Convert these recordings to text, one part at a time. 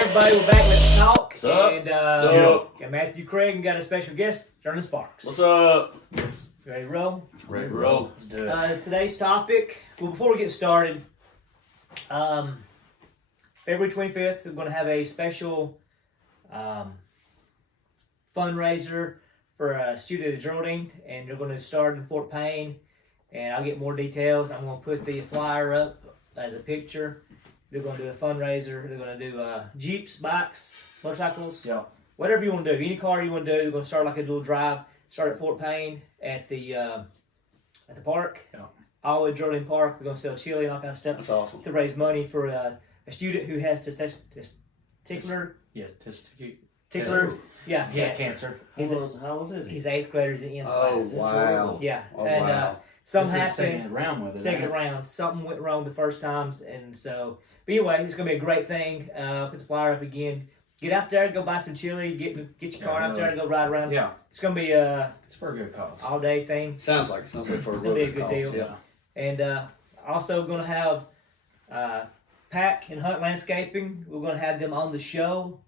Everybody, we're back. Let's talk. What's up? And What's got Matthew Craig and got a special guest, Jordan Sparks. What's up? Ready to roll? Ready to roll. Let's do it. Today's topic. Well, before we get started, February 25th, we're going to have a special fundraiser for a student at Geraldine, and they're going to start in Fort Payne. And I'll get more details. I'm going to put the flyer up as a picture. They're going to do a fundraiser. They're going to do Jeeps, bikes, motorcycles, whatever you want to do. Any car you want to do. They're going to start like a little drive. Start at Fort Payne at the park. Yeah. All at Geraldine Park. They're going to sell chili and all kind of stuff. That's awesome. To raise money for a student who has testicular. Yes, Tickler. Yeah, he has cancer. How old is he? He's 8th graders in class. Wow. Yeah. Oh, and wow. something This is happened. second round with it. Second round. Something went wrong the first times, and so. But anyway, it's gonna be a great thing. Put the flyer up again. Get out there, go buy some chili. Get your car out there and go ride around. Yeah, It's gonna be it's for a good cause. all day thing. Sounds like for a It's gonna real be a good good cause. deal. Yeah. And also gonna have Pack and Hunt Landscaping. We're gonna have them on the show,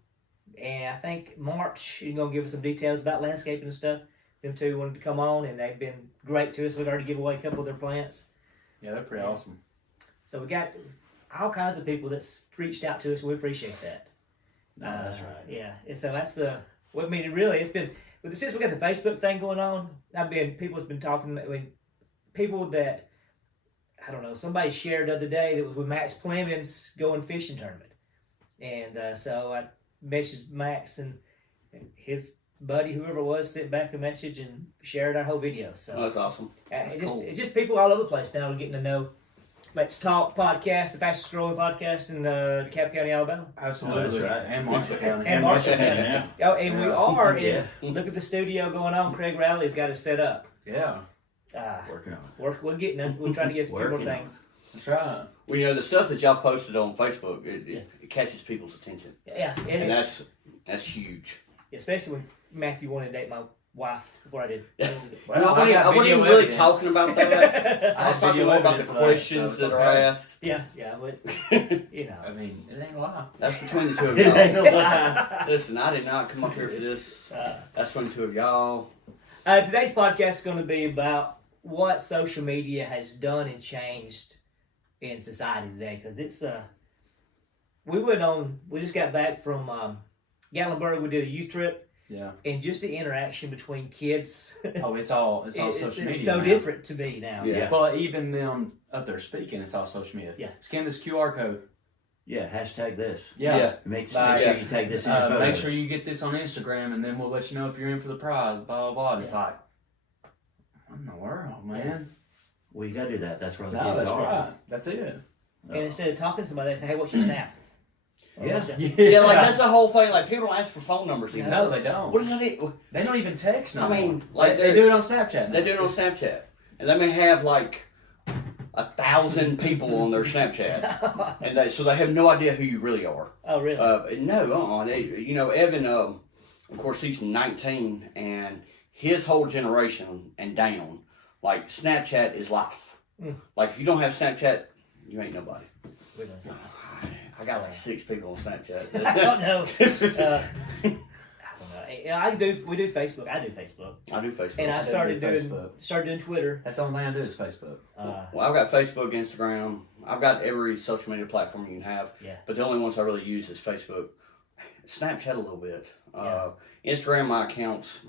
and I think March you're gonna give us some details about landscaping and stuff. Them two wanted to come on, and they've been great to us. We've already given away a couple of their plants. Yeah, they're pretty awesome. So we got all kinds of people that's reached out to us, and we appreciate that. No, that's right. Yeah, and so that's what I mean. Really, it's been since we got the Facebook thing going on. People's been talking. I mean, people that I don't know. Somebody shared the other day that was with Max Clemens going fishing tournament, and so I messaged Max and his buddy, whoever it was, sent back a message and shared our whole video. So Oh, that's awesome. it's just people all over the place now getting to know. Let's Talk podcast, the fastest growing podcast in DeKalb County, Alabama. Absolutely, that's right. And Marshall County. And Marshall County. Yeah. Oh, and we are in. Yeah. Look at the studio going on. Craig Rowley's got it set up. Yeah, Working on it. We're getting it. We're trying to get a few more Working on things. that's right. Well, you know, the stuff that y'all posted on Facebook, it catches people's attention. Yeah, And that's huge. especially when Matthew wanted to date my wife before I did. Well, No, I wasn't even really talking about that. I was I talking video more about the evidence of that, questions so that are okay. asked. yeah, but you know. I mean, it ain't a lie. That's between the two of y'all. Listen, I did not come up here for this. That's between the two of y'all. Today's podcast is going to be about what social media has done and changed in society today. Because it's we just got back from Gatlinburg. We did a youth trip. Yeah. And just the interaction between kids. Oh, it's all social media. It's so now. different to me now. Yeah. But even them up there speaking, it's all social media. Yeah. Scan this QR code. Yeah, hashtag this. Yeah. Make Like, sure you tag this in your photos. Make sure you get this on Instagram, and then we'll let you know if you're in for the prize. Blah blah blah. And it's like, what in the world, man? Well, you gotta do that. That's where the No, kids that's are. right. That's it. And instead of talking to somebody, they say, "Hey, what's your snap?" Or, Yeah. "What's your-" Yeah, like that's the whole thing. Like people don't ask for phone numbers anymore. No, they don't. What does that mean? They don't even text no I mean, more. like, they do it on Snapchat. Now. They do it on Snapchat, and they may have like 1,000 people on their Snapchats, and so they have no idea who you really are. Oh, really? No, you know, Evan. Of course, he's 19, and his whole generation and down, like Snapchat is life. Like if you don't have Snapchat, you ain't nobody. Really? I got like 6 people on Snapchat. I don't know. I don't know. We do Facebook. I do Facebook, I do Facebook. and I started do doing Facebook. Twitter. That's the only thing I do is Facebook. Well, I've got Facebook, Instagram. I've got every social media platform you can have. Yeah. But the only ones I really use is Facebook, Snapchat a little bit. Instagram, my accounts,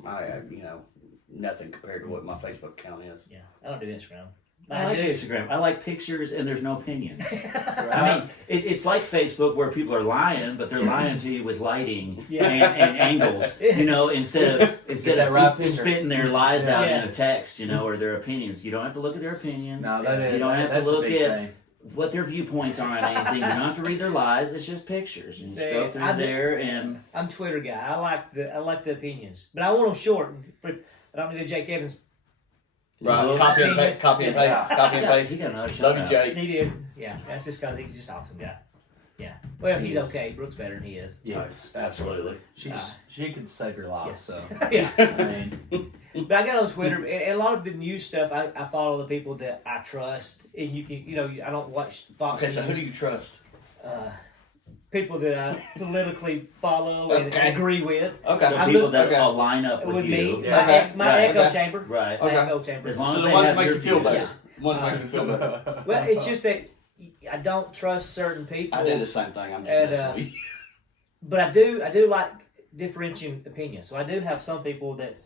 nothing compared to what my Facebook account is. Yeah, I don't do Instagram. I like do. Instagram. I like pictures and there's no opinions. I mean, it's like Facebook where people are lying, but they're lying to you with lighting and angles. You know, instead of that right picture. spitting their lies out Yeah. in a text, or their opinions. You don't have to look at their opinions. No, that is. You don't have that's to a look big at thing. what their viewpoints are on anything. You don't have to read their lies. It's just pictures. And See, scroll through I do- there and I'm a Twitter guy. I like the opinions, but I want them short. I don't need a Jake Evans. Right, Looks- copy and paste, copy and paste, copy and Yeah, paste. you got another Love shout you, out. Jake. He did. Yeah, that's just because he's just an awesome guy. Yeah. Well, he's Yes. okay. Brooke's better than he is. Yes, Absolutely. she could save your life. Yeah. So Yeah. I mean, But I got on Twitter, and a lot of the news stuff, I follow the people that I trust. And you can, I don't watch Fox Okay, so who News. do you trust? people that I politically follow and Okay. agree with. Okay. So I'm people look- that okay. all line up with With you. me, Yeah. my Right, echo okay. chamber. Right. My Okay. echo chamber. As long So as the they ones have that make your you feel views. better. Ones that make you feel better. Well, it's just that I don't trust certain people. I did the same thing. I'm just And, messing with you. But I do like differentiating opinions. So I do have some people that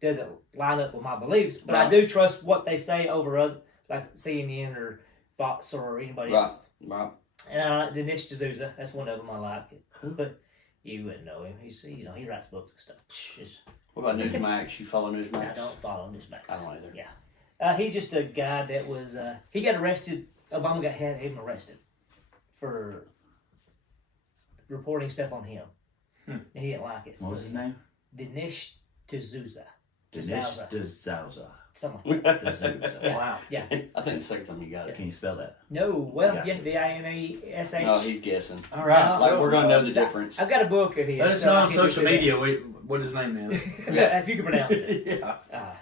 doesn't line up with my beliefs, but I Right. do trust what they say over other, like CNN or Fox or anybody Right. else. Right. And I like Dinesh D'Souza. That's one of them I like. Who? But you wouldn't know him. He's he writes books and stuff. It's- What about Newsmax? You follow I Newsmax? don't follow him. Max. I don't either. Yeah. He's just a guy that was he got arrested. Obama had him arrested for reporting stuff on him. And he didn't like it. What was his name? Dinesh D'Souza. Dinesh D'Souza. Something like D'Souza. Yeah. Wow. Yeah. I think the second time you got it. Can you spell that? No, well, Gotcha. yeah, D-I-N-E-S-H. No, he's guessing. All right. No. Like So we're gonna know the difference. I've got a book of his. let us so know I on can social do that. media what his name is. Yeah. If you can pronounce it. Yeah.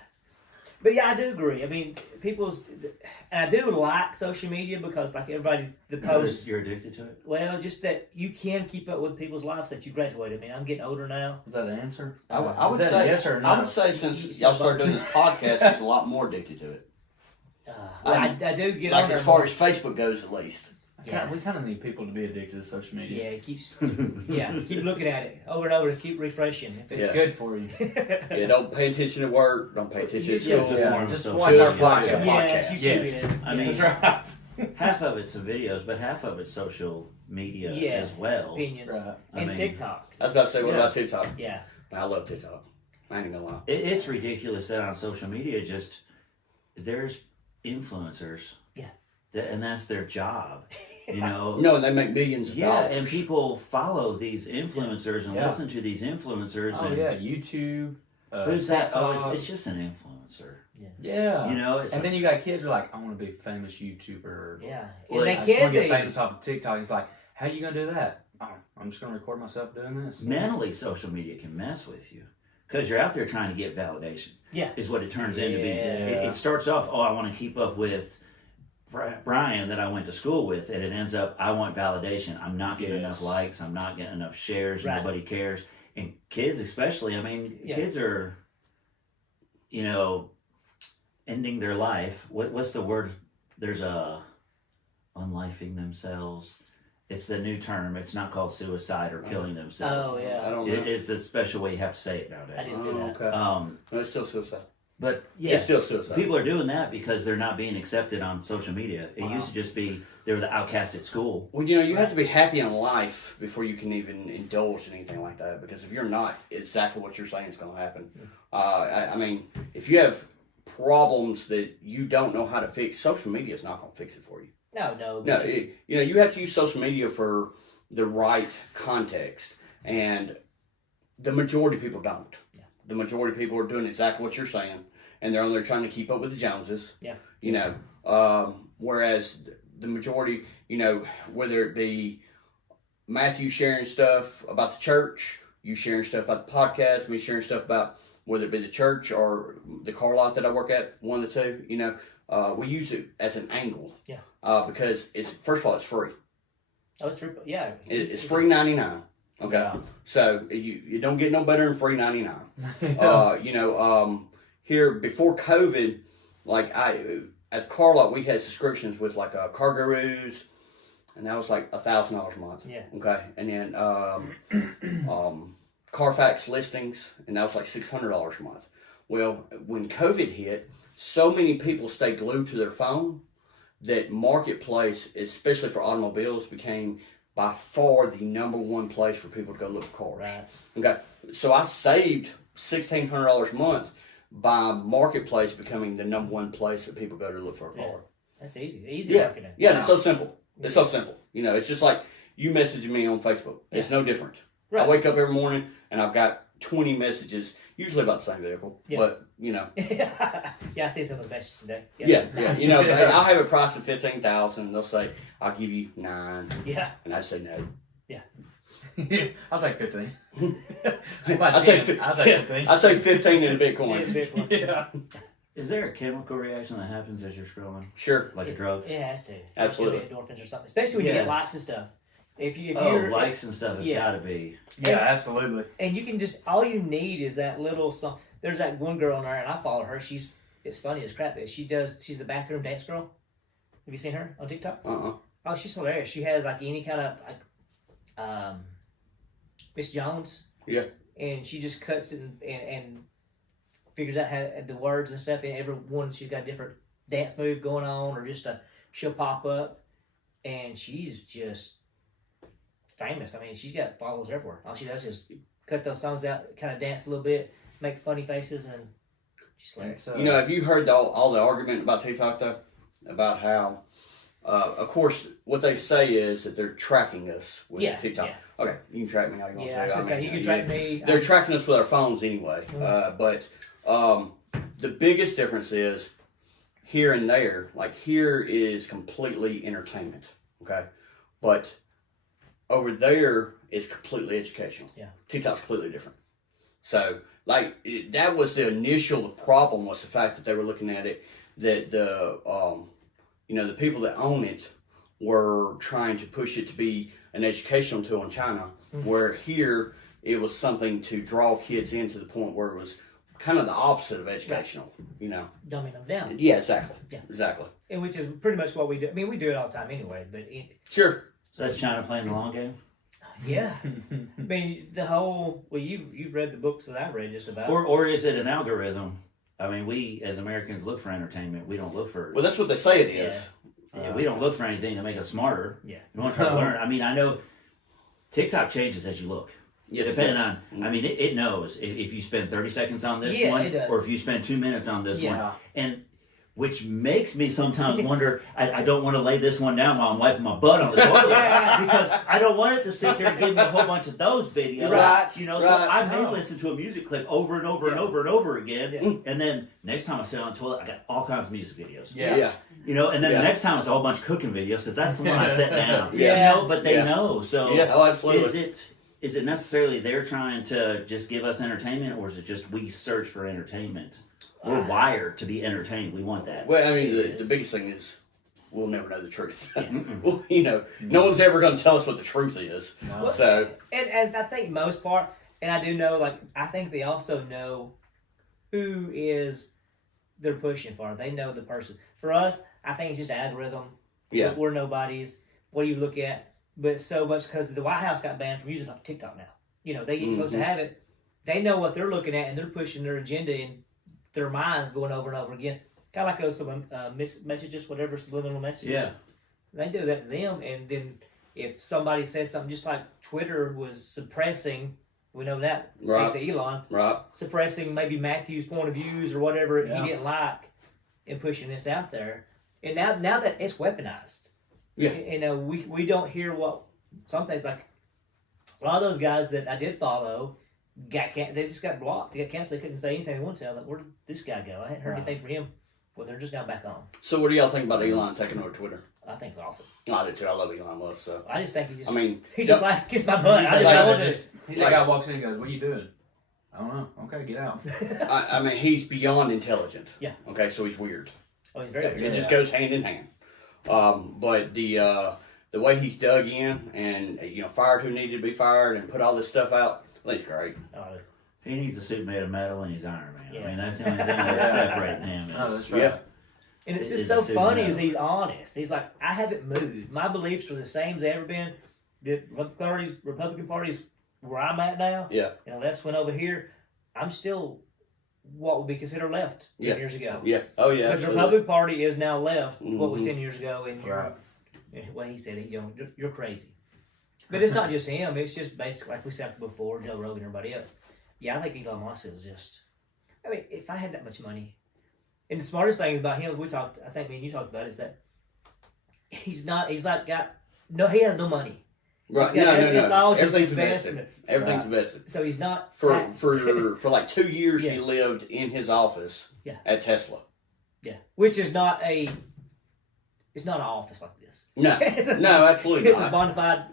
But yeah, I do agree. I mean, and I do like social media because, like, everybody, the posts, You're addicted to it? well, just that you can keep up with people's lives that you graduated. I mean, I'm getting older now. Is that the answer? I would Is that say yes or no? I would say since y'all started doing this podcast, he's a lot more addicted to it. Well, I do get Like on there as far more. as Facebook goes, at least. Yeah. We kind of need people to be addicted to social media. Yeah, it keeps. Yeah, keep looking at it over and over to keep refreshing. If It's it's good for you. Yeah, don't pay attention at work. Don't pay attention at Yeah, school. yeah. Just So watch just our watch podcast. it. yes, podcast. YouTube Yes. it is. I mean- That's right. Half of it's some videos, but half of it's social media Yeah. as well. opinions Right. I and mean- TikTok. I was about to say, what Yeah. about TikTok? Yeah, I love TikTok. I ain't gonna lie. It's ridiculous that on social media, just there's influencers. Yeah. And that's their job. You know? No, and they make millions of Yeah, dollars. and people follow these influencers and Yeah. listen to these influencers. Oh and yeah, YouTube. Who's that? Oh, TikTok. it's just an influencer. Yeah. You know, it's And then you got kids who are like, I want to be a famous YouTuber. yeah, Well, and I they just want can to be. get famous off of TikTok. It's like, how you gonna do that? Oh, I'm just gonna record myself doing this. mentally social media can mess with you because you're out there trying to get validation. Yeah. Is what it turns into being. Yeah. It starts off, I want to keep up with Brian that I went to school with, and it ends up, I want validation. I'm not getting enough likes. I'm not getting enough shares. Right. Nobody cares. And kids, especially, I mean, Yeah. kids are, ending their life. What's the word? There's a unlifing themselves. It's the new term. It's not called suicide or killing themselves. Oh I yeah, don't know. It is the special way you have to say it I nowadays. didn't see Oh, that. okay. No, it's still suicide. But yeah, It's still suicide. people are doing that because they're not being accepted on social media. It Wow. used to just be they were the outcast at school. Well, you have to be happy in life before you can even indulge in anything like that. Because if you're not, exactly what you're saying is going to happen. I mean, if you have problems that you don't know how to fix, social media is not going to fix it for you. no. No, you have to use social media for the right context, and the majority of people don't. Yeah. The majority of people are doing exactly what you're saying, and they're on there trying to keep up with the Joneses. Yeah. Whereas the majority, whether it be Matthew sharing stuff about the church, you sharing stuff about the podcast, me sharing stuff about whether it be the church or the car lot that I work at, one of the two, we use it as an angle. Yeah. Because it's, first of all, it's free. Oh, it's yeah. It's free 99. Okay. Yeah. So you don't get no better than free 99. Here before COVID, like at the car lot, we had subscriptions with like Car Gurus, and that was like $1,000 a month. Yeah. Okay. And then Carfax listings, and that was like $600 a month. Well, when COVID hit, so many people stayed glued to their phone that Marketplace, especially for automobiles, became by far the number one place for people to go look for cars. Right. Okay, so I saved $1,600 a month by Marketplace becoming the number one place that people go to look for a car. Yeah. That's easy. Easy Yeah, marketing. yeah, it's so simple. It's so simple. It's just like you messaging me on Facebook. It's no different. I Right. wake up every morning and I've got 20 messages, usually about the same vehicle. Yeah. But Yeah, I see some of the messages today. yeah. I'll have it priced at $15,000. They'll say I'll give you 9, Yeah. and I say no. I'll take 15. I say I'll take 15. I say 15 in a Yeah, Bitcoin. big one. Yeah. Is there a chemical reaction that happens as you're scrolling, Sure. like a drug? It has to. Absolutely. It could be endorphins or something, especially when you get Yes. likes and stuff. If Oh, you're likes and stuff have Yeah. got to be. Yeah, absolutely. and you can just all you need is that little song. There's that one girl on there, and I follow her. It's funny as crap. She's the bathroom dance girl. Have you seen her on TikTok? Oh, she's hilarious. She has like any kind of like Miss Jones. Yeah. And she just cuts it and figures out how the words and stuff. And every one she's got a different dance move going on, or just she'll pop up, and she's just famous. I mean, she's got followers everywhere. All she does is cut those songs out, kind of dance a little bit, make funny faces, and she's hilarious. You know, have you heard all the argument about TikTok though? About how, of course, what they say is that they're tracking us with TikTok. Yeah. Okay, you can track me how you want to. Yeah, I was gonna say, you can track me. They're tracking us with our phones anyway. But the biggest difference is here and there. Like here is completely entertainment. Okay, but over there is completely educational. Yeah. TikTok's completely different. So, that was the initial problem, was the fact that they were looking at it, that the people that own it were trying to push it to be an educational tool in China, where here it was something to draw kids in to the point where it was kind of the opposite of educational, Dumbing them down. Yeah, exactly. Yeah. Exactly. And which is pretty much what we do. I mean, we do it all the time anyway, but Sure. So that's China playing the long game? yeah. I mean, the whole, you've read the books that I've read just about. Or is it an algorithm? I mean, we as Americans look for entertainment. We don't look for. Well, that's what they say it is. Yeah, we don't look for anything to make us smarter. Yeah. We want to try to learn. I mean, I know TikTok changes as you look. Yes, Depending on, I mean, it knows if you spend 30 seconds on this one, it does. or if you spend 2 minutes on this Yeah. one, and which makes me sometimes wonder. I don't want to lay this one down while I'm wiping my butt on the toilet because I don't want it to sit there and give me a whole bunch of those videos. Right, So right. I may listen to a music clip over and over and over and over again, and then next time I sit on the toilet, I got all kinds of music videos. Yeah. And then the next time it's a whole bunch of cooking videos because that's the one I set down. Yeah. But they Yeah. know. So Yeah. Oh, absolutely. is it necessarily they're trying to just give us entertainment, or is it just we search for entertainment? We're wired to be entertained. We want that. Well, I mean, the biggest thing is we'll never know the truth. Well, no one's ever going to tell us what the truth is. No. So, And I think most part, and I do know, I think they also know who is they're pushing for. They know the person. For us, I think it's just algorithm. yeah. We're nobodies. What do you look at? But so much because the White House got banned from using TikTok now. They get supposed to have it. They know what they're looking at, and they're pushing their agenda in their minds going over and over again. Kind of like those messages, whatever, subliminal messages. Yeah. They do that to them, and then if somebody says something, just like Twitter was suppressing, we know that, Right. thanks to Elon, Right. suppressing maybe Matthew's point of views or whatever Yeah. he didn't like, and pushing this out there. And now that it's weaponized, Yeah. we don't hear what some things, like a lot of those guys that I did follow they just got blocked. They got canceled. They couldn't say anything they wanted to. I was like, where did this guy go? I hadn't heard anything from him. Well, they're just now back on. So, what do y'all think about Elon taking over Twitter? I think it's awesome. I do too. I love Elon Musk. So, I just think he just. I mean, he just like kiss my butt. He's I that just guy don't that want just, he's that Like- guy walks in and goes, "What are you doing?" I don't know. Okay, get out. I mean, he's beyond intelligent. Yeah. Okay, so he's weird. Oh, he's very It good. just goes hand in hand. But the way he's dug in and fired who needed to be fired and put all this stuff out, I think it's great. Oh, He needs a suit made of metal and he's Iron Man. Yeah. I mean, that's the only thing that's separating him. Oh, Is, that's right. Yeah. and it's It just is so a suit funny now. is he's honest. He's like, I haven't moved. My beliefs are the same as they ever been. The Republican Party's where I'm at now. Yeah. Left's went over here. I'm still what would be considered left 10 Yeah. years ago. Yeah. Oh, yeah. But the Absolutely. Republican Party is now left what was Mhm. 10 years ago, and Right. what he said, you're crazy. But it's not just him. It's just basically like we said before, Joe Rogan and everybody else. Yeah, I think Elon Musk is just. I mean, if I had that much money, and the smartest thing about him, I think me and you talked about, is that he's not. He's like he has no money. Right. He's got No. It's all just Everything's investments. invested. Everything's invested. So he's not For taxed. for like 2 years, Yeah. he lived in his office Yeah. at Tesla. Yeah, which is not a. It's not an office like this. No. No, absolutely It's a not. bona fide,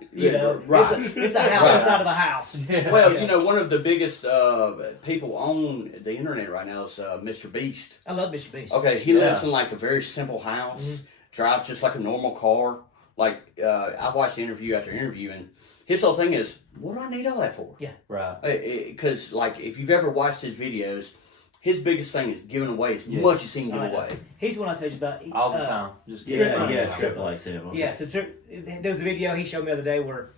Right. It's a house Right. inside of a house. Well, Yeah. one of the biggest people on the internet right now is Mr. Beast. I love Mr. Beast. Okay, he Yeah. lives in like a very simple house, drives just like a normal car. Like I've watched interview after interview, and his whole thing is, what do I need all that for? Right. Because like if you've ever watched his videos, his biggest thing is giving away as much as he can give away. He's the one I told you about. All the time. Just Triple like Sam. Yeah, so there was a video he showed me the other day where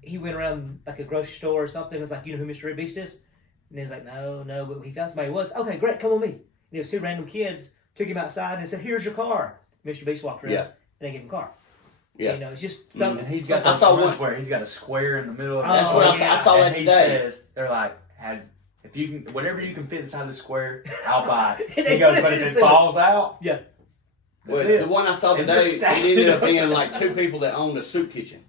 he went around like a grocery store or something. It was like, you know who Mr. Red Beast is? And he was like, no, but he found somebody who was. Okay, great, come with me. And it was two random kids, took him outside and said, here's your car. Mr. Beast walked around and they gave him a car. Yeah. You know, it's just something. And he's got I saw one one where he's got a square in the middle of That's the what square. I saw And that he today. says, they're like, if you can, whatever you can fit inside the square, I'll buy it. And He they goes, put it but in if it the falls out, Yeah. Well, it. the one I saw And today, they're stacked it ended up up. being like two people that owned a soup kitchen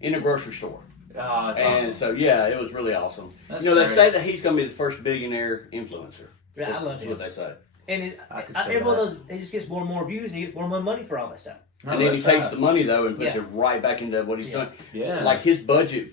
in a grocery store. oh, that's And awesome. so, yeah, it was really awesome. That's you know, they great. say that he's going to be the first billionaire influencer. Yeah, I love That's him. what they say. And I could see every one that. of those, he just gets more and more views and he gets more and more money for all that stuff. No, And then he that's takes right. the money, though, and puts Yeah. it right back into what he's doing. Yeah. Like his budget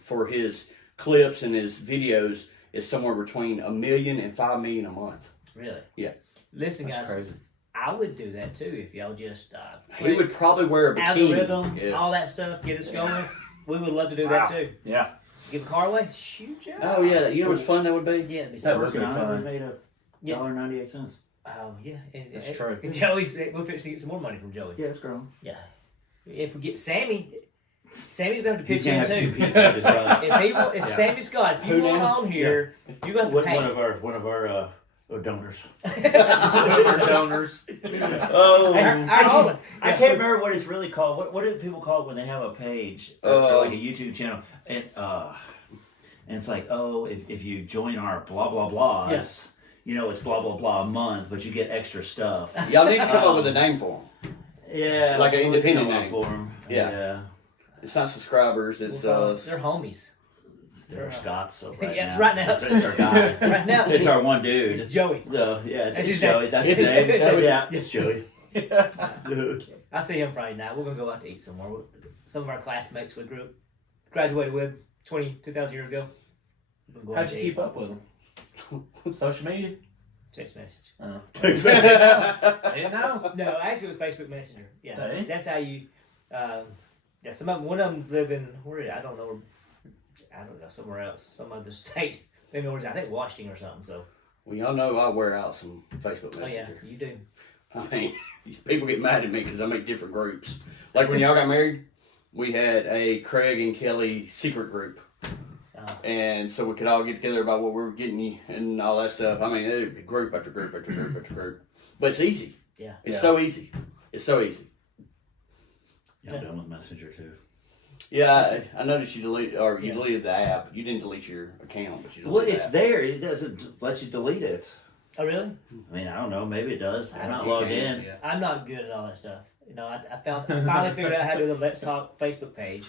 for his clips and his videos is somewhere between $1 million and $5 million a month. Really? Yeah. Listen, That's guys, crazy. I would do that too if y'all just He would probably wear a bikini. algorithm, if- all that stuff, get us going. We would love to do that too. Yeah. Give a car away? Shoot, yeah. Oh, yeah. You know how much fun that would be? Yeah, it'd be That so would be Working on it, fun. we made Yeah. $1.98. Oh, yeah. And, That's true. And Joey's, we're fixing to get some more money from Joey. Yeah, it's growing. Yeah. If we get Sammy's going to have to He's pitch gonna in have to too. compete with his brother. If Sammy Scott, if you Who want now? on here, you're going to have to One pay. one of our donors. Donors. Oh, I I can't remember what it's really called. What do people call it when they have a page or like a YouTube channel? And it's like, oh, if you join our blah blah blahs, Yes. you know, it's blah blah blah a month, but you get extra stuff. Y'all need to come up with a name for him. Yeah, Like an we'll independent come up name. for 'em. Yeah. Yeah. It's not subscribers. It's They're homies. They're Scots, so Yeah, now. right now. It's our guy. Right now, It's our one it's dude. Joey. So yeah, That's it's his Joey. name. That's his name. Yeah, Yeah. it's Joey. I see him Friday night. We're going to go out to eat somewhere. Some of our classmates with group graduated with 2,000 years ago. We're gonna go out How'd to you eat. keep up with them? Social media? Text message. I didn't know. No, actually, it was Facebook Messenger. Yeah, See? that's how you. Yeah, some of them. One of them live in where I don't know. I don't know, somewhere else, some other state. Maybe I think Washington or something. So. Well, y'all know I wear out some Facebook Oh yeah, Messenger. you do. I mean, people get mad at me because I make different groups. Like when y'all got married, we had a Craig and Kelly secret group. And so we could all get together about what we were getting you and all that stuff. I mean, it'd be group after group after group after group. But it's easy. Yeah. It's so easy. It's so easy. Yeah, I'm done with Messenger too. Yeah, I noticed you deleted the app. You didn't delete your account, but you deleted Well, the it's app. there. It doesn't let you delete it. Oh really? I mean, I don't know. Maybe it does. I'm not You logged can, in. yeah. I'm not good at all that stuff. You know, I finally figured out how to do the Let's Talk Facebook page,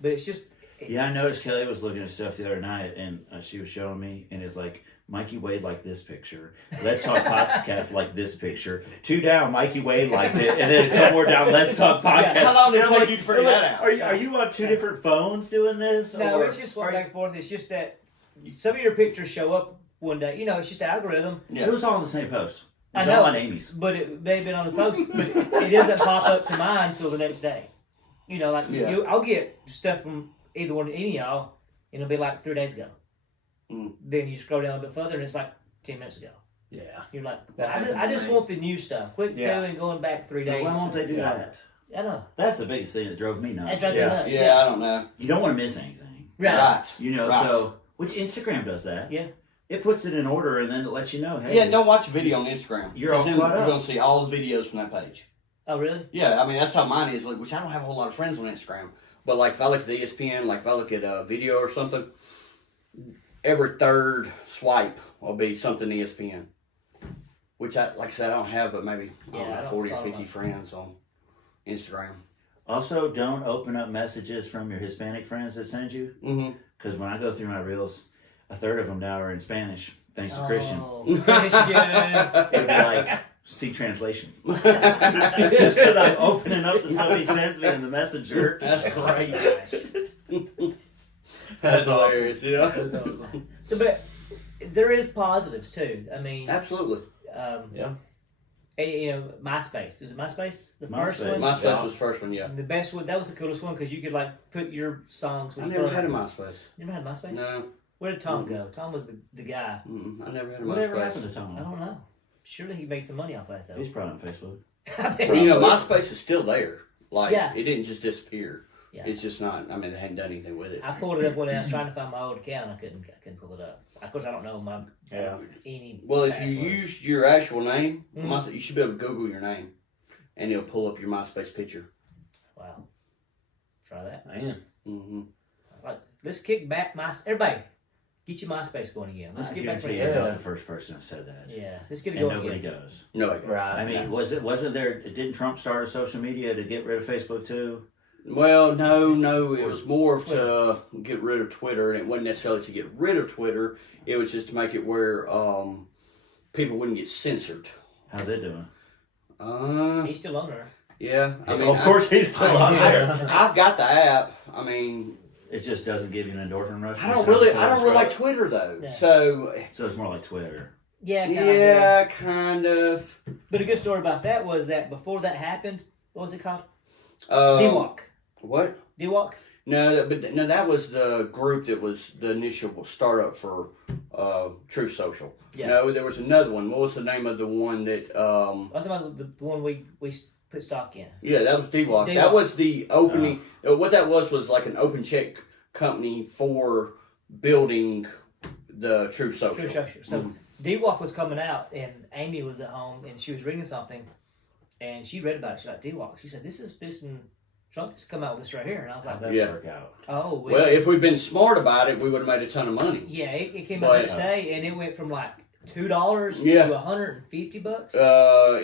but it's just. Yeah, I noticed Kelly was looking at stuff the other night, and she was showing me, and it's like Mikey Wade liked this picture. Let's Talk Podcast like this picture. 2 down, Mikey Wade liked it, and then a couple more down. Let's Talk Podcast. How long did it And I'm take you to figure that out? Are you on 2 different phones doing this? No, or it's just going back and forth. It's just that some of your pictures show up one day. You know, it's just an algorithm. Yeah. It was all on the same post. It I was know. all on Amy's. But it may have been on the post, but it doesn't pop up to mine until the next day. You know, like Yeah. I'll get stuff from either one of any of y'all, and it'll be like 3 days ago. Mm. Then you scroll down a bit further, and it's like 10 minutes ago. Yeah. You're like, That I happens just to me. want the new stuff. Quit Yeah. doing going back 3 days. Why won't they do Yeah. that? I know. That's the biggest thing that drove me nuts. That drives me Yeah. nuts. Yeah, I don't know. You don't want to miss anything. Right. You know, Right. so which Instagram does that. Yeah. It puts it in order and then it lets you know, hey, Yeah, don't watch a video on Instagram. You're all 'Cause then caught You're up. going to see all the videos from that page. Oh, really? Yeah, I mean, that's how mine is. Like, which I don't have a whole lot of friends on Instagram. But, like, if I look at the ESPN, like, if I look at a video or something, every third swipe will be something ESPN. Which, like I said, I don't have, but maybe I don't Yeah, I know, don't 40 or follow 50 friends on Instagram. Also, don't open up messages from your Hispanic friends that send you. Mm-hmm. Because when I go through my reels, a third of them now are in Spanish, thanks to Christian. Oh, Christian. It'll be like, see translation. Just because I'm opening up the stuff he sends me in the messenger. That's great. That's hilarious, yeah. That's awesome. So, but there is positives too. I mean, Absolutely. um, Yeah. MySpace. Was it MySpace? The MySpace. first one. MySpace was the first one, yeah. And the best one. That was the coolest one because you could like put your songs. I never had a MySpace. You never had MySpace? No. Where did Tom go? Tom was the guy. I never had a Whatever MySpace. happened to Tom? I don't know. Surely he made some money off that though. He's probably on Facebook. I bet Well, he you know, would. MySpace is still there. Like, Yeah. it didn't just disappear. Yeah. It's just not, I mean, they hadn't done anything with it. I pulled it up one day. I was trying to find my old account. I couldn't pull it up. Of course, I don't know my any. Well, if you passwords. used your actual name, Mhm. you should be able to Google your name, and it'll pull up your MySpace picture. Wow. Try that. Man. Mm-hmm. Like, let's kick back everybody. Get your MySpace going again. Let's I get back. guarantee Yeah. you're not the first person that said that. Let's get it And going nobody again. goes. No, I guess. Right. I mean, wasn't there? Didn't Trump start a social media to get rid of Facebook too? Well, no, it was more of to get rid of Twitter, and it wasn't necessarily to get rid of Twitter. It was just to make it where people wouldn't get censored. How's it doing? He's still on there. Yeah, I mean, of course he's still on there. I've got the app. I mean, It just doesn't give you an endorphin rush. I don't really like Twitter though. Yeah. So So it's more like Twitter. Yeah, kind of. yeah, kind of. But a good story about that was that before that happened, what was it called? Um, DWalk. What? DWalk? No, but no, that was the group that was the initial startup for Truth Social. Yeah. No, there was another one. What was the name of the one that? I was talking about the one we put stock in. Yeah, that was D-Block. D-Block. That was the opening. What that was like an open check company for building the Truth Social. True Social. So DWalk was coming out, and Amy was at home, and she was reading something, and she read about it. She's like, DWalk. She said, this is fishing. Trump just come out with this right here. And I was like, How'd that Yeah. work out? oh. Well, if we'd been smart about it, we would have made a ton of money. Yeah, it came out But- the next day, and it went from like $2 Yeah. to $150.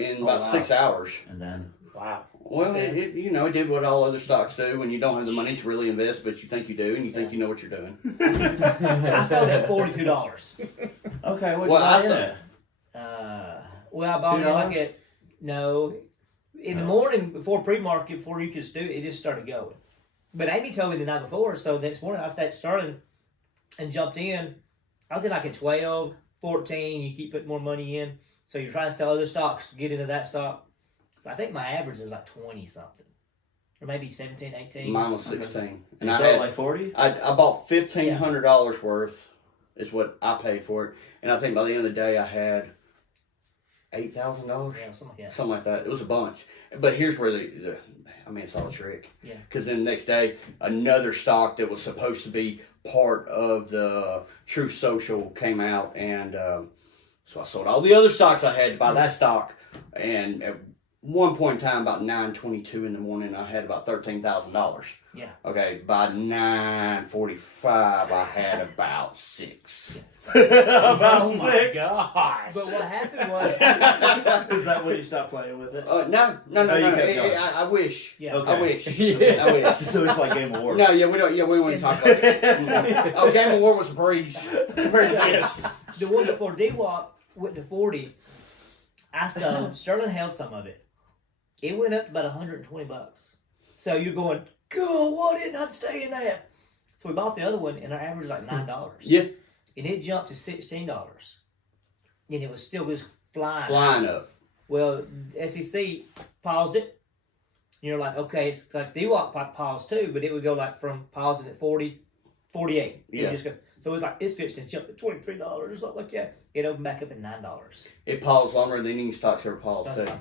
In about wow. 6 hours. And then Wow. Well, Okay. it did what all other stocks do when you don't have the money to really invest, but you think you do, and you think you know what you're doing. I sold it at $42. okay, what'd Well, you I buy in saw- it? Well, I bought it like $2? at no. In the Oh. morning before pre-market, before you could do it, just started going. But Amy told me the night before, so the next morning I started and jumped in. I was in like at 12, 14. You keep putting more money in, so you're trying to sell other stocks to get into that stock. So I think my average was like 20 something, or maybe 17, 18. Mine was 16, and You I sold had like 40? I bought $1,500 worth is what I paid for it, and I think by the end of the day I had $8,000. Yeah, something like that. Something like that. It was a bunch. But here's where it's all a trick. Yeah. Because then the next day, another stock that was supposed to be part of the Truth Social came out, and so I sold all the other stocks I had to buy that stock. And at one point in time, about 9:22 in the morning, I had about $13,000. Yeah. Okay. By 9:45, I had about 6. About Oh my 6. gosh. But what happened was, Is that when you stopped playing with it? No. Oh, you kept going. I wish. yeah. Okay. I wish. Yeah. I wish. So it's like Game of War. No, yeah, we don't. Yeah, we wouldn't talk about it. Oh, Game of War was a breeze. Yes. The one before D-Walk went to 40. I sold. Sterling held some of it. It went up to about $120. So you're going, God, why didn't I stay in that? So we bought the other one, and our average was like $9. Yeah, And it jumped to $16. And it was still just flying. flying up. Well, SEC paused it. You're like, okay, it's like D-Walk paused too, but it would go like from pausing at 40, 48. Yeah. Just go, so it's like, it's fixed to jump to $23 or something like that. It opened back up at $9. It paused longer than any stocks ever paused That's too. fine.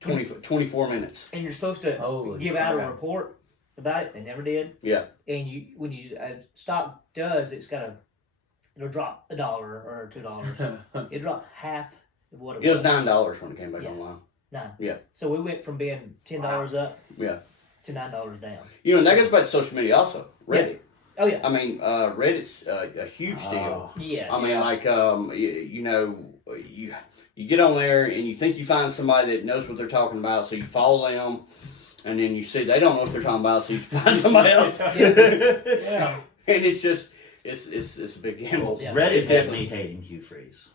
24 minutes. And you're supposed to Holy give out a crap. report about it. They never did. Yeah. And when you stock does, it'll drop $1 or $2. It dropped half of what it It was was. $9 when it came back Yeah. online. $9. Yeah. So we went from being $10 up Yeah. to $9 down. You know, and that goes back to social media also. Reddit. Oh yeah. I mean, Reddit's a huge deal. Yes. I mean, like, you get on there and you think you find somebody that knows what they're talking about, so you follow them, and then you see they don't know what they're talking about, so you find somebody else. Yeah. And it's just, it's a big gamble. Yeah. Reddit's definitely hating Hugh Freeze.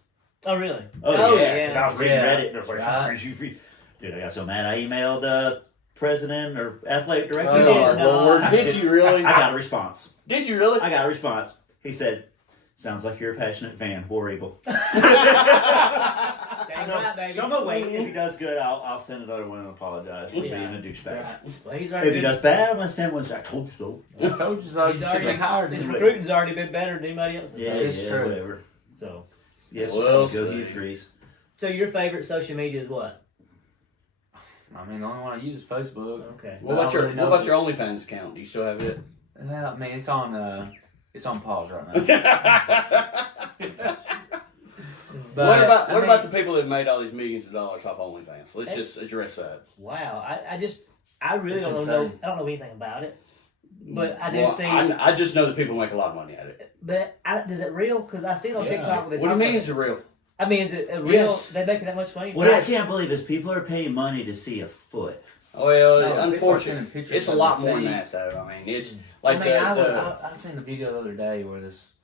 Oh really? Oh, yeah. 'Cause I was reading Yeah. Reddit and it was like, Right. Hugh Freeze. Dude, I got so mad. I emailed the president or athletic director. Oh, did? my No. Lord. Did you really? I got a response. Did you really? I got a response. He said, sounds like you're a passionate fan. War Eagle. Dang right, baby. So I'm gonna wait. If he does good, I'll send another one and apologize for Yeah. being a douchebag. Right. Well, he's If already he does bad, I'm gonna send one. I told you so. I told you so. He's You should already have hired his him. recruiting's already been better than anybody else's. Yeah, it's yeah, true. whatever. So, Yes, Well go said. you threes. so your favorite social media is what? I mean, the only one I use is Facebook. Okay. What about I your really What know about it. your OnlyFans account? Do you still have it? I mean, it's on pause right now. what about I what mean- about the people that made all these millions of dollars off OnlyFans? Let's just address that. Wow. I really It's don't know. insane. I don't know anything about it. But I do Well, see. I just know that people make a lot of money at it. But is it real? Because I see it on Yeah. TikTok. Where they What do you talk mean? about Is it real? I mean, is it a real? Yes. They making that much money? What Yes. I can't believe is people are paying money to see a foot. Well, No, people are sending unfortunately, pictures it's a of lot their more than feet. that, though. I mean, it's like I mean, the I seen the video the other day where this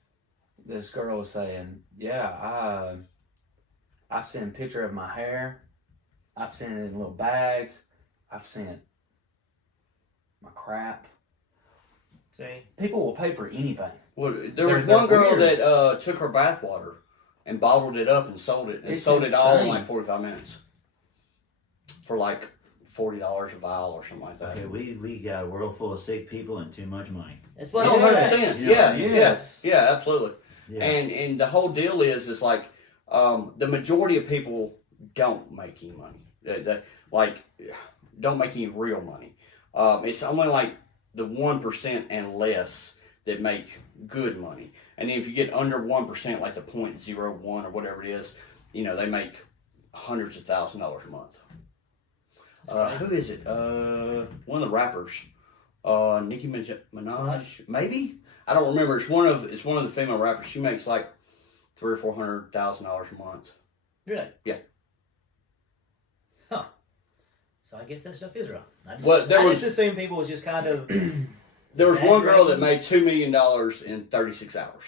girl was saying, "Yeah, I've seen a picture of my hair. I've seen it in little bags. I've seen my crap. See, People will pay for anything." well, there was They're one girl weird. that took her bath water and bottled it up and sold it, and It's sold it all in insane. like 45 minutes for like $40 a vial or something like that. Okay, we got a world full of sick people and too much money. that's what. No, it 100%. is. Yeah, Yes. yeah, absolutely. Yeah. And the whole deal is like the majority of people don't make any money. Like don't make any real money. It's only like the 1% and less that make good money. And then if you get under 1%, like the 0.01 or whatever it is, you know, they make hundreds of $1,000s a month. Who is it? One of the rappers. Nicki Minaj, maybe? I don't remember. It's one of the female rappers. She makes like $300,000 or $400,000 a month. Really? Yeah. Huh. So I guess that stuff is real. I just, Well, there I was- just assumed people was just kind of. There was one girl that Exaggerating. made $2 million in 36 hours.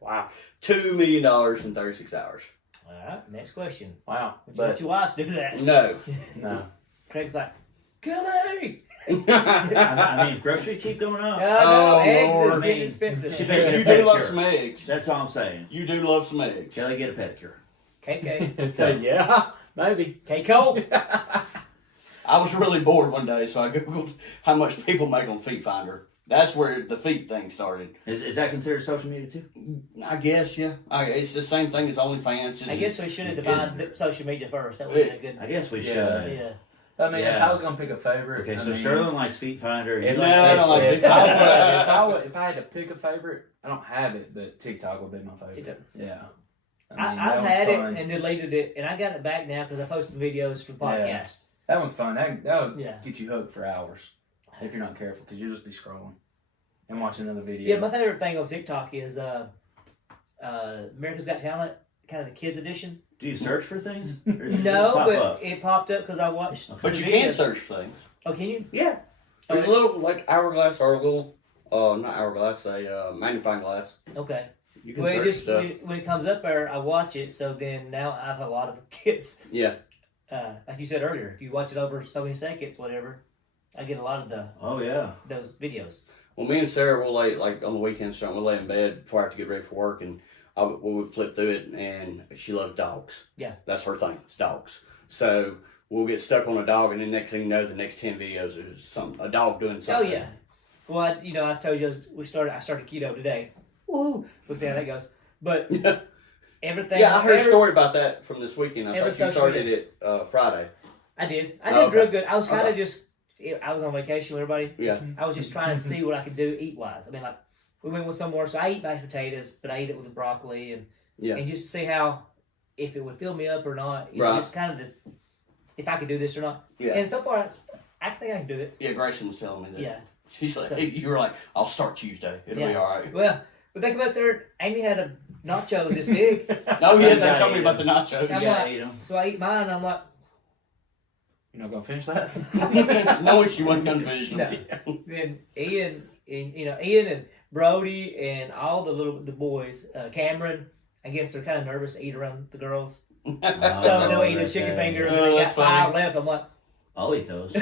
Wow, $2 million in 36 hours. All right. Next question. wow. Would you let But your wives do that? No. no, Craig's like, Kelly. I mean, groceries keep going up. No, no, Oh, eggs Lord. is getting expensive. She better You get a do love pedicure. some eggs. That's all I'm saying. You do love some eggs. Kelly, get a pedicure. KK. so yeah, maybe. K Cole. I was really bored one day, so I Googled how much people make on Feet Finder. That's where the feet thing started. Is that considered social media too? I guess, yeah. It's the same thing as OnlyFans. Just I guess we should have defined social media first. That would have been a I good. guess we Yeah. should. Yeah. I mean, if Yeah. I was gonna pick a favorite, Okay, I so mean, Sterling likes Feet Finder. If, You No, like I don't like Facebook. Facebook. if I had to pick a favorite, I don't have it, but TikTok would be my favorite. TikTok. Yeah. I've that had one's it fun. and deleted it, and I got it back now because I posted videos for the Yeah. podcast. That one's fun. That would Yeah. get you hooked for hours if you're not careful, because you'll just be scrolling and watching another video. Yeah, my favorite thing on TikTok is America's Got Talent, kind of the kids edition. Do you search for things? Or does it just No, pop but up? it popped up because I watched. But the you video. can search for things. Oh, can you? Yeah. There's a Okay. little, like, hourglass or a little, not hourglass, a magnifying glass. Okay. You can Well, it search just stuff. when it comes up there, I watch it. So then now I have a lot of kids. Yeah. Like you said earlier, if you watch it over so many seconds, whatever, I get a lot of Oh yeah. those videos. Well, me and Sarah will lay, like, on the weekends, we'll lay in bed before I have to get ready for work, and we would flip through it, and she loves dogs. Yeah. That's her thing. It's dogs. So we'll get stuck on a dog, and then next thing you know, the next 10 videos is a dog doing Oh something. yeah. Well, I told you I started keto today. Woo! We'll see how that goes. But everything. Yeah, I heard a story about that from this weekend. I every thought you social started media. it Friday. I did. I did Okay. real good. I was kind of Okay. just. I was on vacation with everybody. Yeah. I was just trying to see what I could do eat wise. I mean, like we went with somewhere, so I eat mashed potatoes, but I eat it with the broccoli and Yeah. and just to see how if it would fill me up or not. You know, Right. just kind of if I could do this or not. Yeah. And so far, I think I can do it. Yeah, Grayson was telling me that. Yeah. She's like, So- you were like, I'll start Tuesday. It'll be Yeah. all right. Well, but they come up there. Amy had a nachos this big, Oh, yeah, Yeah, they told me yeah. about the nachos. I'm Yeah, like- you know. so I eat mine. And I'm like, You're not gonna finish that? Knowing she wasn't going to finish them. no. Then Ian and Brody and all the boys, Cameron. I guess they're kind of nervous to eat around the girls, so they'll eat a right chicken there. finger. And Oh, they got that's funny. 5 left. I'm like, I'll eat those.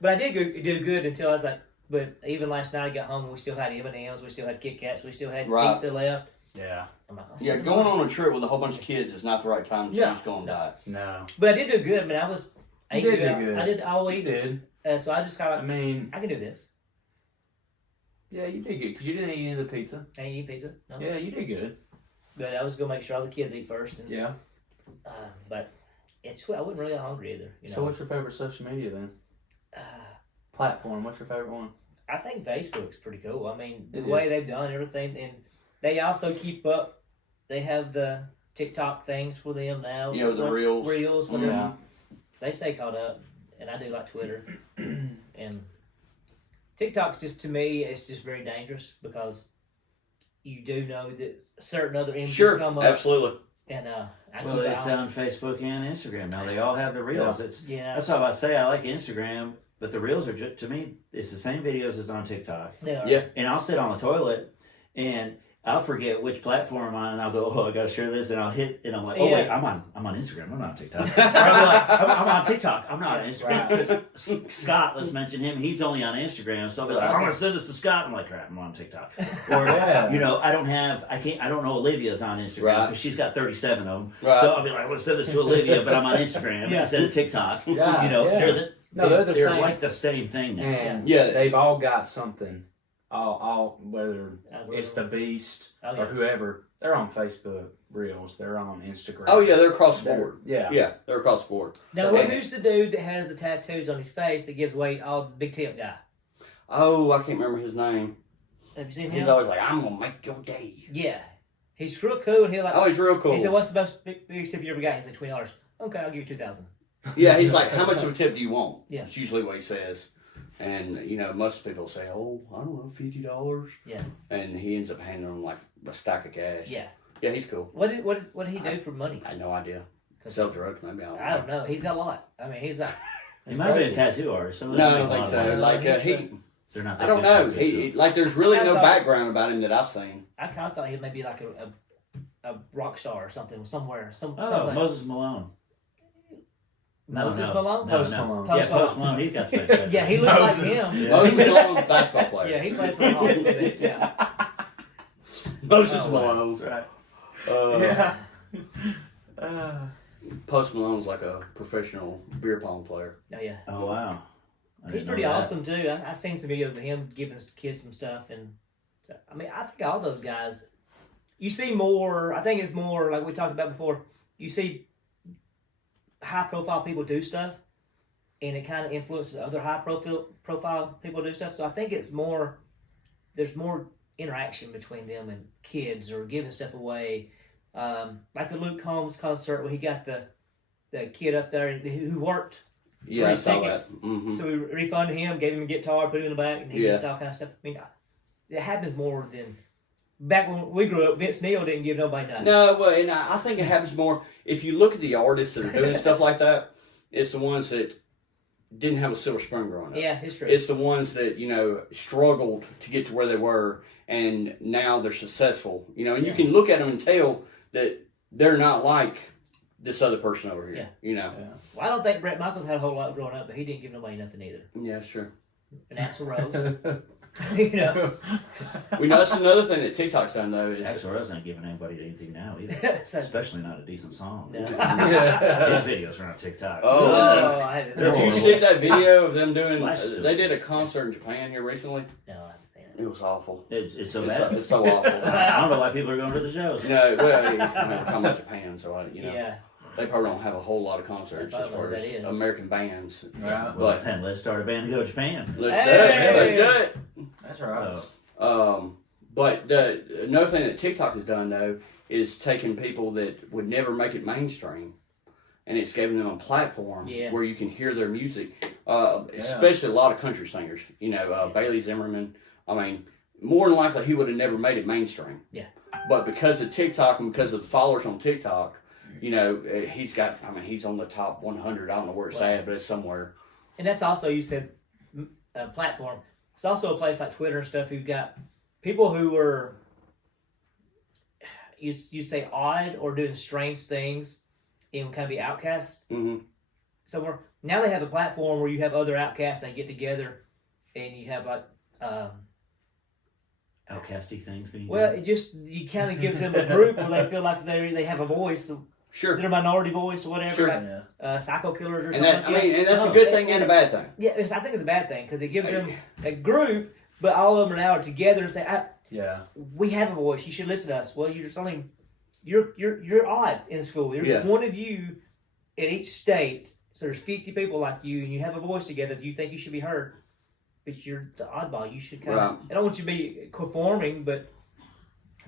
but I did do good until I was like. But even last night I got home and we still had M&Ms, we still had Kit Kats, we still had Right. pizza left. Yeah. I'm like, Yeah, going on a trip with a whole bunch of kids is not the right time to Yeah. choose going diet. No. But I did do good. I mean, I You did ate do good. I did all You week. did. So I just got I mean, I can do this. yeah, you did good because you didn't eat any of the pizza. I ain't eat pizza. No. Yeah, you did good. But I was gonna make sure all the kids eat first. And, Yeah. But I wasn't really hungry either. You know. So what's your favorite social media then? Uh, Platform. What's your favorite one? I think Facebook's pretty cool. I mean, the It way is. they've done everything, and they also keep up. They have the TikTok things for them now. Yeah, the Reels. Reels. Mhm. Yeah. They stay caught up, and I do like Twitter. And TikTok's just, to me, it's just very dangerous because you do know that certain other images Sure, come up, absolutely. and I Well, keep it's out. on Facebook and Instagram now. They all have the reels. It's Yeah, that's what I say. I like Instagram, but the reels are just, to me, it's the same videos as on TikTok. they are. Yeah. And I'll sit on the toilet and I'll forget which platform I'm on, and I'll go, oh, I gotta share this, and I'll hit, and I'm like, oh Yeah. wait, I'm on Instagram, I'm not on TikTok. Or I'll be like, I'm on TikTok, I'm not on Yeah, Instagram. right. Because Scott, let's mention him, he's only on Instagram, so I'll be like, I'm gonna send this to Scott. I'm like, crap, I'm on TikTok. Or Yeah. you know, I don't know Olivia's on Instagram Right. because she's got 37 of them. Right. So I'll be like, I'm gonna send this to Olivia, but I'm on Instagram Yeah. instead of TikTok. Yeah. You know, yeah. they're the they're same. like the same thing now. And Yeah. they've all got something. All whether Algorithm. it's the Beast Oh, yeah. or whoever, they're on Facebook Reels. They're on Instagram. Oh, yeah, they're across the They're- board. Yeah. Yeah, they're across the board. Now, So- who's the dude that has the tattoos on his face that gives away all the big tip guy? Oh, I can't remember his name. Have you seen He's him? always like, I'm gonna make your day. Yeah, he's real cool, and he like. Oh, he's real cool. He said, "What's the best biggest tip you ever got?" He's like, $20. Okay, I'll give you 2,000. Yeah, he's like, how much of a tip do you want? Yeah. That's usually what he says. And, you know, most people say, oh, I don't know, $50. Yeah. And he ends up handing them like a stack of cash. Yeah. Yeah, he's cool. What did he do for money? I had no idea. Sell drugs, maybe. I don't know. He's got a lot. I mean, he's like. He might be a tattoo artist. Some of No, them I make don't a think lot of so. money. Like, he's he, They're not. I that don't good know. tattoos. He, like, there's really I no thought- background about him that I've seen. I kind of thought he may be like a rock star or something somewhere. Oh, something. Moses Malone. Moses Malone? Post Malone. Post Yeah, Post Malone. He's got space tattoos. Yeah, he looks Moses. like him. Yeah. Moses Malone, basketball player. Yeah, he played for the Hawks. with it, Yeah. Moses Oh, Malone. right. Uh, Yeah. Post Malone's like a professional beer pong player. Oh yeah. Oh wow. I He's didn't know pretty that. awesome too. I've seen some videos of him giving kids some stuff, and I mean, I think all those guys. You see more. I think it's more like we talked about before. You see high profile people do stuff, and it kind of influences other high profile people do stuff. So I think it's more. There's more interaction between them and kids, or giving stuff away. Like the Luke Combs concert where he got the kid up there who worked. Yeah, I Three saw that. tickets. Mm-hmm. So we refunded him, gave him a guitar, put him in the back, and he Yeah. just all kind of stuff. I mean, it happens more than back when we grew up. Vince Neil didn't give nobody nothing. No, well, and I think it happens more if you look at the artists that are doing stuff like that. It's the ones that didn't have a silver spoon growing up. Yeah, it's true. It's the ones that struggled to get to where they were, and now they're successful. And you can look at them and tell that they're not like this other person over here. Well, I don't think Brett Michaels had a whole lot growing up, but he didn't give nobody nothing either. Yeah, sure. And Axl Rose, We know that's another thing that TikTok's done though is Axl Rose not giving anybody anything now either. So- Especially not a decent song. No. His videos are on TikTok. Oh. I haven't, Did you horrible. see that video of them doing? Slash- They did a concert in Japan here recently. no, I haven't seen it. It was awful. It's so It's bad. so, it's so awful. I don't know why people are going to the shows. Well, we're talking about Japan, so Yeah, they probably don't have a whole lot of concerts I as don't know far what as that is. American bands. Right. Well, But- then let's start a band and go to Japan. Let's Hey! do it. Let's do That's right. it. But another thing that TikTok has done though is taking people that would never make it mainstream, and it's giving them a platform Yeah. where you can hear their music. Especially a lot of country singers. Bailey Zimmerman. I mean, more than likely he would have never made it mainstream. Yeah. But because of TikTok and because of the followers on TikTok, he's got. I mean, he's on the top 100. I don't know where it's at, but it's somewhere. and that's also, you said, a platform. It's also a place like Twitter and stuff. You've got people who were, you say, odd or doing strange things and kind of be outcasts Mm-hmm. somewhere. Now they have a platform where you have other outcasts and they get together and you have like outcasty things being Well, done? it just you kind of gives them a group where they feel like they have a voice, Sure. their minority voice or whatever, Sure. like Yeah. psycho killers or And something. that, I like mean, and that's No, a good thing and a bad thing. Yeah, I think it's a bad thing because it gives them a group, but all of them now are together and say, Yeah. "We have a voice. You should listen to us." Well, you're just only you're odd in school. There's Yeah. one of you in each state, so there's 50 people like you, and you have a voice together. You think you should be heard, but you're the oddball. You should kind of. Right. I don't want you to be conforming, but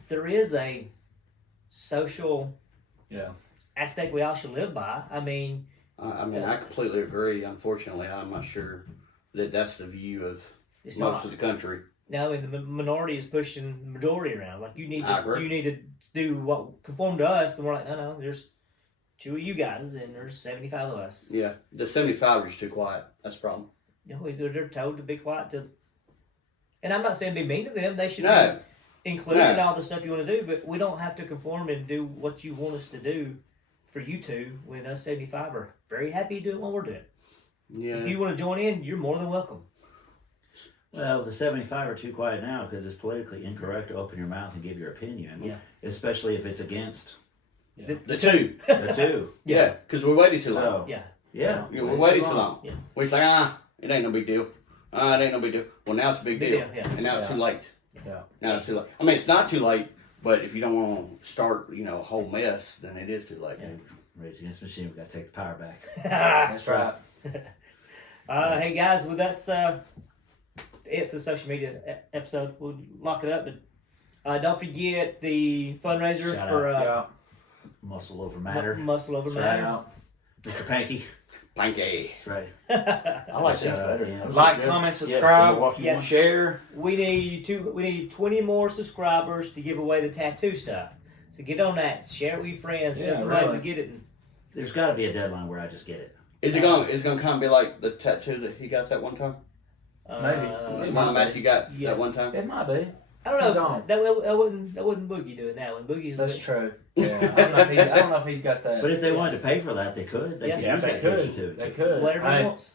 there is a social Yeah. aspect we all should live by. I mean, I mean, I completely agree. Unfortunately, I'm not sure that that's the view of it's most not. of the country. No, and the minority is pushing the majority around. Like you need I to, agree. you need to do what conform to us, and we're like, no, there's 2 of you guys, and there's 75 of us. Yeah, the 75 are just too quiet. That's the problem. You know, they're told to be quiet. And I'm not saying be mean to them. They should No. be included in No. all the stuff you want to do, but we don't have to conform and do what you want us to do for you two when us 75 are very happy doing what we're doing. Yeah. If you want to join in, you're more than welcome. Well, the 75 are too quiet now because it's politically incorrect to open your mouth and give your opinion. Yeah. Especially if it's against The two. the two. Yeah, because we waited too long. So, Yeah. yeah. You know, we waited too long. Yeah. We say, it ain't no big deal. It ain't no big deal. Well, now it's a big Big deal. deal, yeah. And now it's Yeah. too late. Yeah. Now it's too late. I mean, it's not too late, but if you don't want to start, a whole mess, then it is too late. Rage Against the Machine, we got to take the power back. That's right. Hey guys, well that's it for the social media episode. We'll lock it up, but don't forget the fundraiser Shout for Yeah. Muscle over matter. Muscle Over Shout Matter. out. Mr. Panky. Panky. That's right. I like this Shout out, better. yeah. Like, Good. comment, Yeah, the subscribe, Milwaukee Yes. one. share. We need 20 more subscribers to give away the tattoo stuff. So get on that. Share it with your friends. Tell Yeah, somebody really. to get it. There's got to be a deadline where I just get it. Is it gonna kind of be like the tattoo that he got that one time? Maybe. The It one might Matthew got Yeah. that one time? It might be. I don't know. It's on. That wasn't Boogie doing that one. Boogie's That's true. Yeah. I don't know if he's got that. But if they wanted to pay for that, they could. They Yeah. could yeah, use they that could. picture too. They could. Whatever he wants.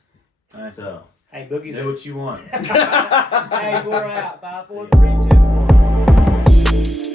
So. Hey, Boogie's. Do what you want. Hey, we're out. 5, 4, 3, 2, 1.